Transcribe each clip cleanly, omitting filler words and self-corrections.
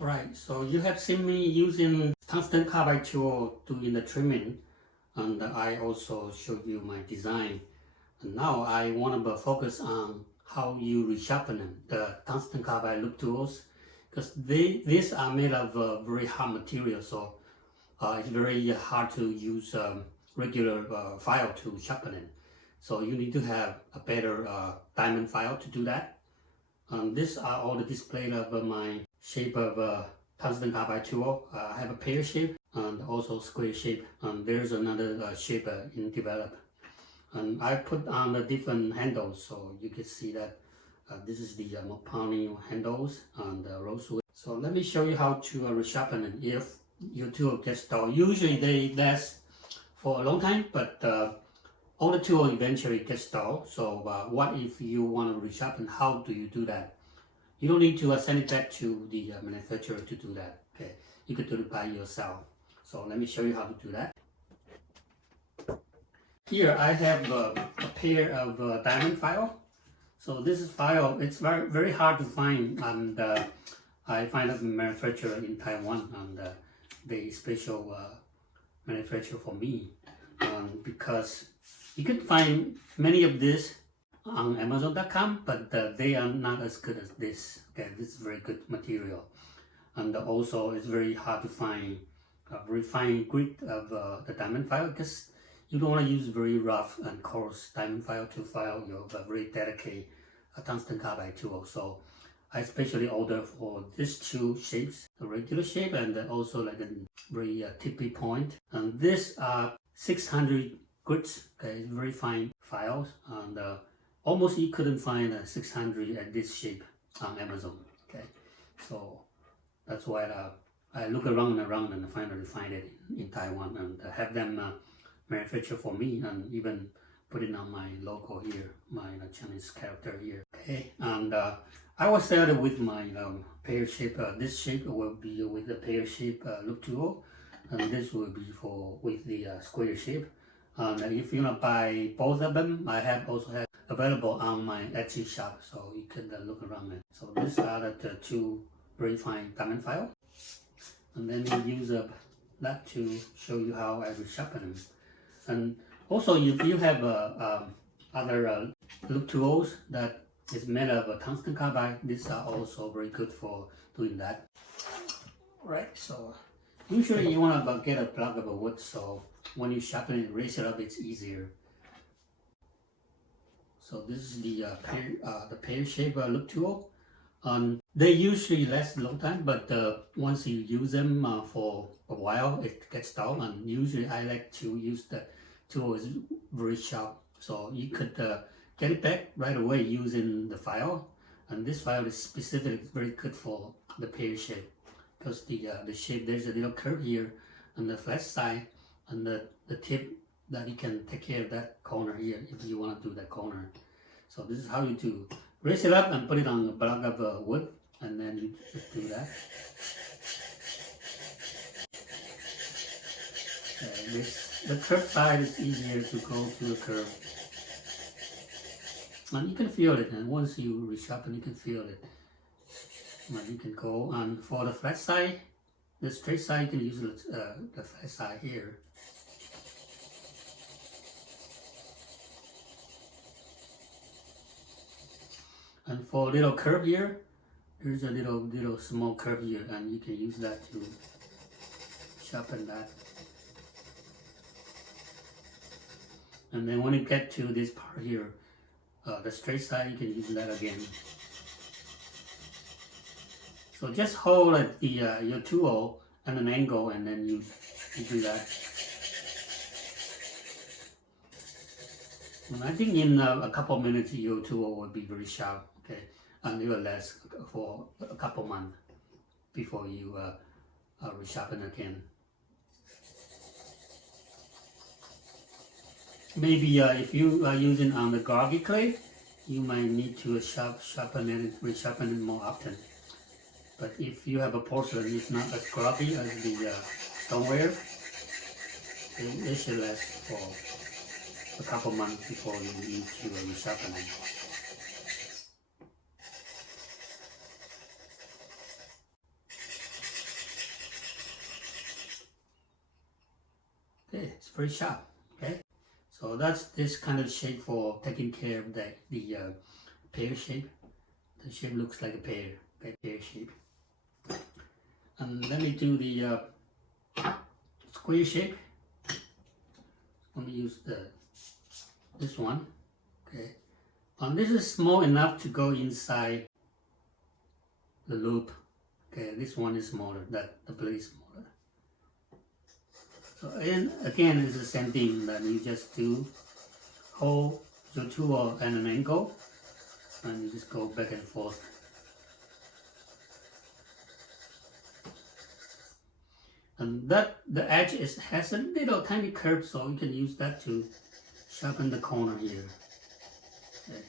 Alright, so you have seen me using tungsten carbide tool doing the trimming, and I also showed you my design. And now I want to focus on how you resharpen them, the tungsten carbide loop tools, because these are made of very hard material, so it's very hard to use regular file to sharpen it. So you need to have a better diamond file to do that. These are all the display of my shape of tungsten carbide tool. I have a pear shape and also square shape, and there's another shape in develop. And I put on the different handles so you can see that this is the pounding handles and rosewood. So let me show you how to resharpen it if your tool gets dull. Usually they last for a long time, but all the tool eventually gets dull. So what if you want to resharpen? How do you do that? You don't need to send it back to the manufacturer to do that. Okay, you could do it by yourself. So let me show you how to do that. Here I have a pair of diamond file. So this is file, it's very hard to find, and I find a manufacturer in Taiwan, and they special manufacture for me, because you can find many of this on Amazon.com, but they are not as good as this. Okay, this is very good material, and also it's very hard to find a very fine grit of the diamond file, because you don't want to use very rough and coarse diamond file to file your very delicate tungsten carbide tool. So I especially order for these two shapes, the regular shape and also like a very tippy point. And these are 600 grits, okay, very fine files, and almost you couldn't find a 600 at this shape on Amazon. Okay, so that's why I look around and finally find it in Taiwan and have them manufacture for me, and even put it on my logo here, my Chinese character here. Okay, and I will start with my pear shape. This shape will be with the pear shape loop tool, and this will be with the square shape. And if you want to buy both of them, I also have available on my Etsy shop, so you can look around it. So these are the two very fine diamond file, and then we use that to show you how I resharpen them. And also, if you have other loop tools that is made of tungsten carbide, these are also very good for doing that. Right, so usually you want to get a block of wood, so when you sharpen it, raise it up, it's easier. So this is the pear shape loop tool. They usually last a long time, but once you use them for a while, it gets dull. And usually I like to use the tool is very sharp, so you could get it back right away using the file. And this file is specifically very good for the pear shape, because the shape, there's a little curve here on the flat side, and the tip that you can take care of that corner here if you want to do that corner. So this is how you do. Raise it up and put it on a block of wood, and then you just do that. The curved side is easier to go to the curve. And you can feel it, and once you resharpen, you can feel it. And you can go on for the flat side, the straight side, you can use the flat side here. And for a little curve here, there's a little small curve here, and you can use that to sharpen that. And then when you get to this part here, the straight side, you can use that again. So just hold your tool at an angle, and then you do that. And I think in a couple minutes, your tool will be very sharp, okay? And it will last for a couple months before you resharpen again. Maybe if you are using on the groggy clay, you might need to resharpen it more often. But if you have a porcelain, it's not as groggy as the stoneware, it should last for a couple months before you need to resharpen it. very sharp. Okay, so that's this kind of shape for taking care of the pear shape. The shape looks like a pear shape. And let me do the square shape. Let me use this one. Okay, and this is small enough to go inside the loop. Okay, this one is smaller. The blade is smaller. So and again, it's the same thing that you just do. Hold your tool at an angle, and you just go back and forth. And the edge has a little tiny curve, so you can use that to sharpen the corner here. Okay.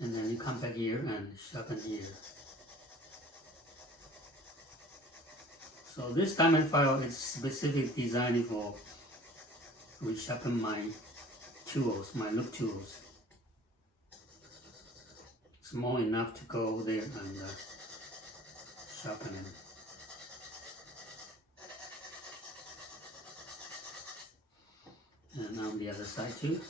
And then you come back here and sharpen here. So this diamond file is specifically designed for resharpen my tools, my loop tools. Small enough to go there and sharpen them. And on the other side too.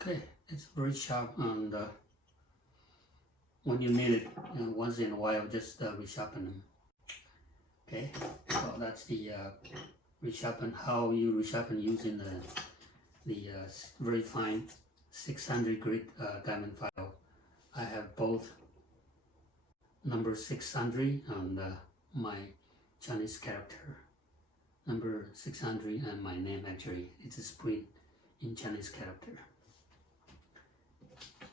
Okay, it's very sharp, and when you need it, once in a while, just resharpen them. Okay, so that's the resharpen. How you resharpen using the very fine 600 grit diamond file. I have both number 600 and my Chinese character. Number 600 and my name actually. It's a split in Chinese character.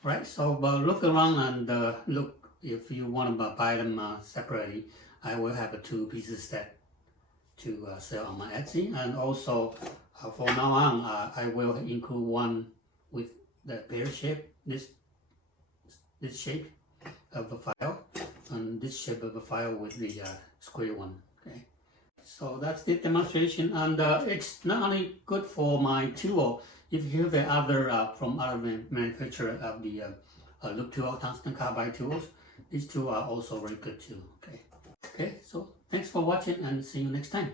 Right, so look around and look if you want to buy them separately. I will have a 2-piece set to sell on my Etsy, and also for now on I will include one with the pear shape, this shape of the file, and this shape of the file with the square one. Okay, so that's the demonstration, and it's not only good for my tool. If you have the other from other manufacturer of the loop tool, tungsten carbide tools, these two are also very good too. Okay, so thanks for watching and see you next time.